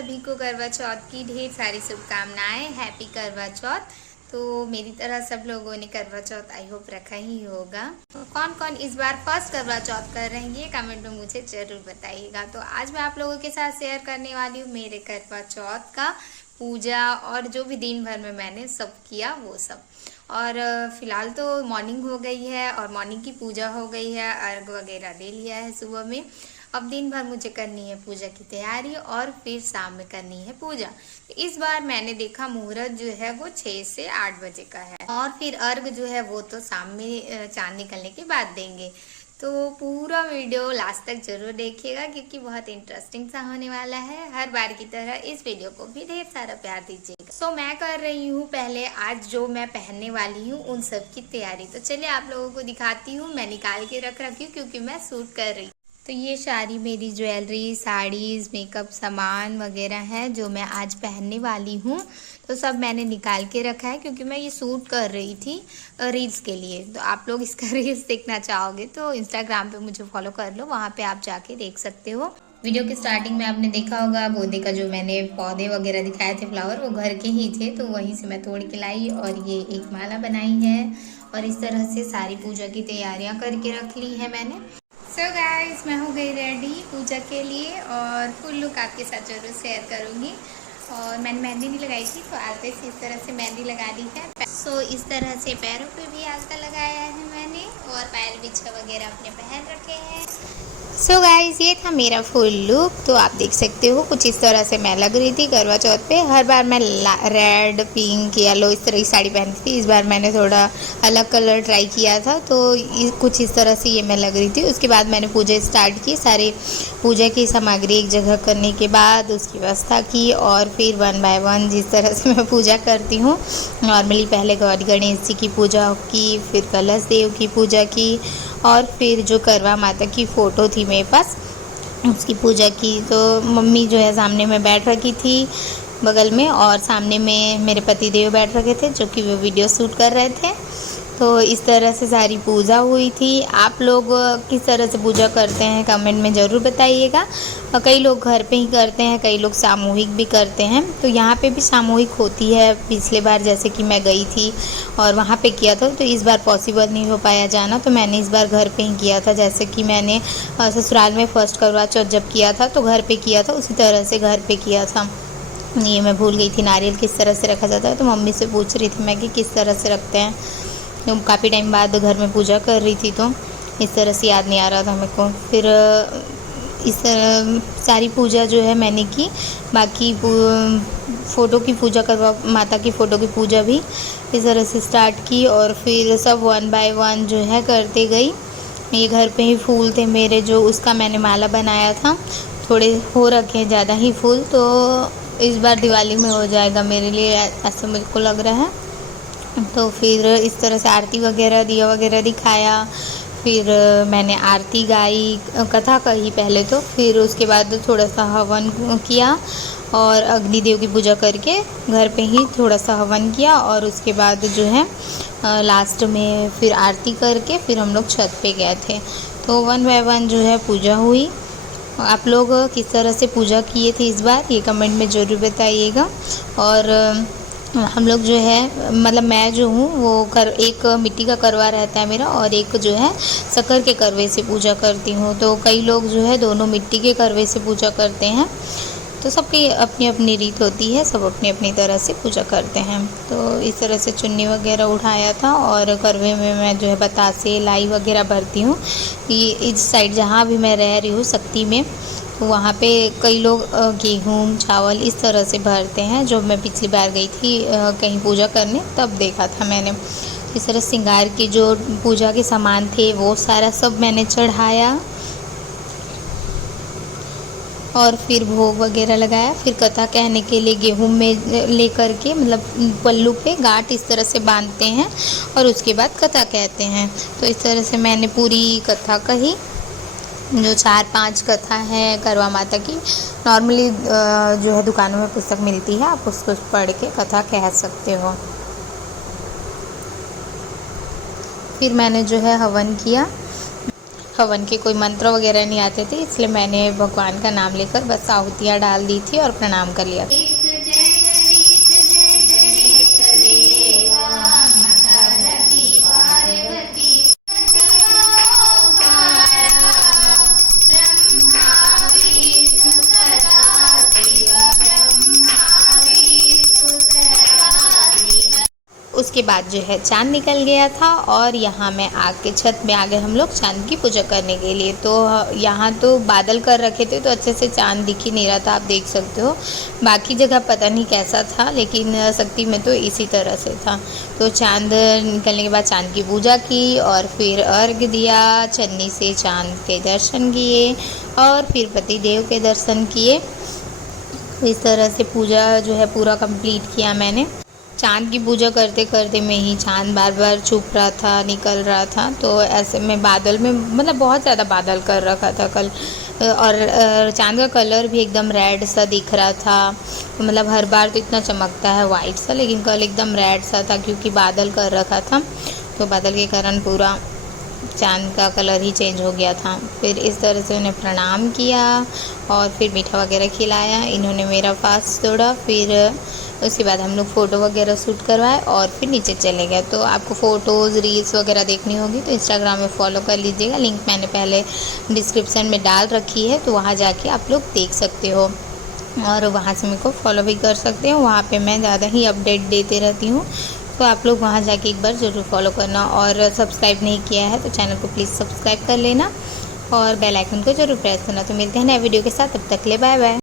सभी को करवा चौथ की ढेर सारी शुभकामनाएं। हैप्पी करवा चौथ। तो मेरी तरह सब लोगों ने करवा चौथ आई होप रखा ही होगा। तो कौन कौन इस बार फर्स्ट करवा चौथ कर रहे हैं ये कमेंट में मुझे ज़रूर बताइएगा। तो आज मैं आप लोगों के साथ शेयर करने वाली हूँ मेरे करवा चौथ का पूजा और जो भी दिन भर में मैंने सब किया वो सब। और फिलहाल तो मॉर्निंग हो गई है और मॉर्निंग की पूजा हो गई है, अर्घ वगैरह दे लिया है सुबह में। अब दिन भर मुझे करनी है पूजा की तैयारी और फिर शाम में करनी है पूजा। तो इस बार मैंने देखा मुहूर्त जो है वो 6 से 8 बजे का है और फिर अर्घ जो है वो तो शाम में चांद निकलने के बाद देंगे। तो पूरा वीडियो लास्ट तक जरूर देखिएगा क्योंकि बहुत इंटरेस्टिंग सा होने वाला है। हर बार की तरह इस वीडियो को भी ढेर सारा प्यार दीजिएगा। तो मैं कर रही हूँ पहले आज जो मैं पहनने वाली हूँ उन सब की तैयारी। तो चलिए आप लोगों को दिखाती हूँ। मैं निकाल के रख रखी हूँ क्योंकि मैं शूट कर रही हूँ। तो ये सारी मेरी ज्वेलरी, साड़ीज़, मेकअप सामान वगैरह है जो मैं आज पहनने वाली हूँ। तो सब मैंने निकाल के रखा है क्योंकि मैं ये शूट कर रही थी रील्स के लिए। तो आप लोग इसका रील्स देखना चाहोगे तो इंस्टाग्राम पे मुझे फॉलो कर लो, वहाँ पे आप जाके देख सकते हो। वीडियो के स्टार्टिंग में आपने देखा होगा गोंदे का जो मैंने पौधे वगैरह दिखाए थे, फ्लावर, वो घर के ही थे तो वहीं से मैं तोड़ के लाई और ये एक माला बनाई है। और इस तरह से सारी पूजा की तैयारियाँ करके रख ली है मैंने। सो गाइस, मैं हो गई रेडी पूजा के लिए और फुल लुक आपके साथ जरूर शेयर करूँगी। और मैंने मेहंदी नहीं लगाई थी तो आगे से इस तरह से मेहंदी लगा दी है। सो इस तरह से पैरों पे भी आस्था लगाया है मैंने और पायल बिछा वगैरह अपने पहन रखे हैं। सो गाइस, ये था मेरा फुल लुक। तो आप देख सकते हो कुछ इस तरह से मैं लग रही थी करवा चौथ पे। हर बार मैं रेड, पिंक, येलो इस तरह की साड़ी पहनती थी। इस बार मैंने थोड़ा अलग कलर ट्राई किया था तो कुछ इस तरह से ये मैं लग रही थी। उसके बाद मैंने पूजा स्टार्ट की। सारे पूजा की सामग्री एक जगह करने के बाद उसकी व्यवस्था की और फिर 1 बाय 1 जिस तरह से मैं पूजा करती हूँ नॉर्मली, पहले गौरी गणेश जी की पूजा की, फिर कलश देव की पूजा की और फिर जो करवा माता की फ़ोटो थी मेरे पास उसकी पूजा की। तो मम्मी जो है सामने में बैठ रखी थी बगल में और सामने में मेरे पति देव बैठ रखे थे जो कि वो वीडियो शूट कर रहे थे। तो इस तरह से सारी पूजा हुई थी। आप लोग किस तरह से पूजा करते हैं कमेंट में ज़रूर बताइएगा। कई लोग घर पे ही करते हैं, कई लोग सामूहिक भी करते हैं। तो यहाँ पे भी सामूहिक होती है। पिछले बार जैसे कि मैं गई थी और वहाँ पे किया था तो इस बार पॉसिबल नहीं हो पाया जाना तो मैंने इस बार घर पे ही किया था। जैसे कि मैंने ससुराल में फर्स्ट करवा चौथ जब किया था तो घर पे किया था, उसी तरह से घर पे किया था। ये मैं भूल गई थी नारियल किस तरह से रखा जाता है तो मम्मी से पूछ रही थी मैं कि किस तरह से रखते हैं। तो काफ़ी टाइम बाद घर में पूजा कर रही थी तो इस तरह से याद नहीं आ रहा था मेरे को। फिर इस तरह सारी पूजा जो है मैंने की। बाकी फ़ोटो की पूजा करवा माता की फ़ोटो की पूजा भी इस तरह से स्टार्ट की और फिर सब 1 बाय 1 जो है करते गई। ये घर पे ही फूल थे मेरे जो उसका मैंने माला बनाया था। थोड़े हो रखे हैं ज़्यादा ही फूल तो इस बार दिवाली में हो जाएगा मेरे लिए, ऐसा मेरे को लग रहा है। तो फिर इस तरह से आरती वगैरह दिया वगैरह दिखाया। फिर मैंने आरती गाई, कथा कही पहले तो, फिर उसके बाद थोड़ा सा हवन किया और अग्निदेव की पूजा करके घर पे ही थोड़ा सा हवन किया और उसके बाद जो है लास्ट में फिर आरती करके फिर हम लोग छत पे गए थे। तो 1 बाय 1 जो है पूजा हुई। आप लोग किस तरह से पूजा किए थे इस बार ये कमेंट में ज़रूर बताइएगा। और हम लोग जो है मतलब मैं जो हूँ वो एक मिट्टी का करवा रहता है मेरा और एक जो है शक्कर के करवे से पूजा करती हूँ। तो कई लोग जो है दोनों मिट्टी के करवे से पूजा करते हैं। तो सबकी अपनी अपनी रीत होती है, सब अपनी अपनी तरह से पूजा करते हैं। तो इस तरह से चुन्नी वगैरह उठाया था और करवे में मैं जो है बतासे लाई वगैरह भरती हूँ। ये इस साइड जहाँ भी मैं रह रही हूँ शक्ति में तो वहाँ पे कई लोग गेहूँ चावल इस तरह से भरते हैं। जो मैं पिछली बार गई थी कहीं पूजा करने तब देखा था मैंने। इस तरह श्रृंगार की जो पूजा के सामान थे वो सारा सब मैंने चढ़ाया और फिर भोग वगैरह लगाया। फिर कथा कहने के लिए गेहूँ में लेकर के मतलब पल्लू पे गांठ इस तरह से बांधते हैं और उसके बाद कथा कहते हैं। तो इस तरह से मैंने पूरी कथा कही। जो 4-5 कथा है करवा माता की, नॉर्मली जो है दुकानों में पुस्तक मिलती है, आप उसको पढ़ के कथा कह सकते हो। फिर मैंने जो है हवन किया। हवन के कोई मंत्र वगैरह नहीं आते थे, इसलिए मैंने भगवान का नाम लेकर बस आहुतियाँ डाल दी थी और प्रणाम कर लिया। उसके बाद जो है चाँद निकल गया था और यहाँ मैं आग के छत में आ गए हम लोग चाँद की पूजा करने के लिए। तो यहाँ तो बादल कर रखे थे तो अच्छे से चाँद दिख ही नहीं रहा था, आप देख सकते हो। बाकी जगह पता नहीं कैसा था, लेकिन शक्ति में तो इसी तरह से था। तो चाँद निकलने के बाद चाँद की पूजा की और फिर अर्घ दिया, चन्नी से चाँद के दर्शन किए और फिर पति देव के दर्शन किए। इस तरह से पूजा जो है पूरा कंप्लीट किया मैंने। चाँद की पूजा करते करते में ही चाँद बार बार छुप रहा था, निकल रहा था। तो ऐसे में बादल में मतलब बहुत ज़्यादा बादल कर रखा था कल, और चाँद का कलर भी एकदम रेड सा दिख रहा था। मतलब हर बार तो इतना चमकता है वाइट सा, लेकिन कल एकदम रेड सा था क्योंकि बादल कर रखा था। तो बादल के कारण पूरा चाँद का कलर ही चेंज हो गया था। फिर इस तरह से उन्हें प्रणाम किया और फिर मीठा वगैरह खिलाया, इन्होंने मेरा फास्ट तोड़ा। फिर उसके बाद हम लोग फ़ोटो वगैरह शूट करवाए और फिर नीचे चले गए। तो आपको फ़ोटोज़ रील्स वगैरह देखनी होगी तो इंस्टाग्राम में फॉलो कर लीजिएगा, लिंक मैंने पहले डिस्क्रिप्शन में डाल रखी है, तो वहाँ जाके आप लोग देख सकते हो और वहाँ से मेरे को फॉलो भी कर सकते हो। वहाँ पे मैं ज़्यादा ही अपडेट देते रहती हूँ, तो आप लोग वहाँ जाके एक बार ज़रूर फॉलो करना। और सब्सक्राइब नहीं किया है तो चैनल को प्लीज़ सब्सक्राइब कर लेना और बेल आइकन को ज़रूर प्रेस करना। तो मिलते हैं नए वीडियो के साथ, तब तक ले बाय बाय।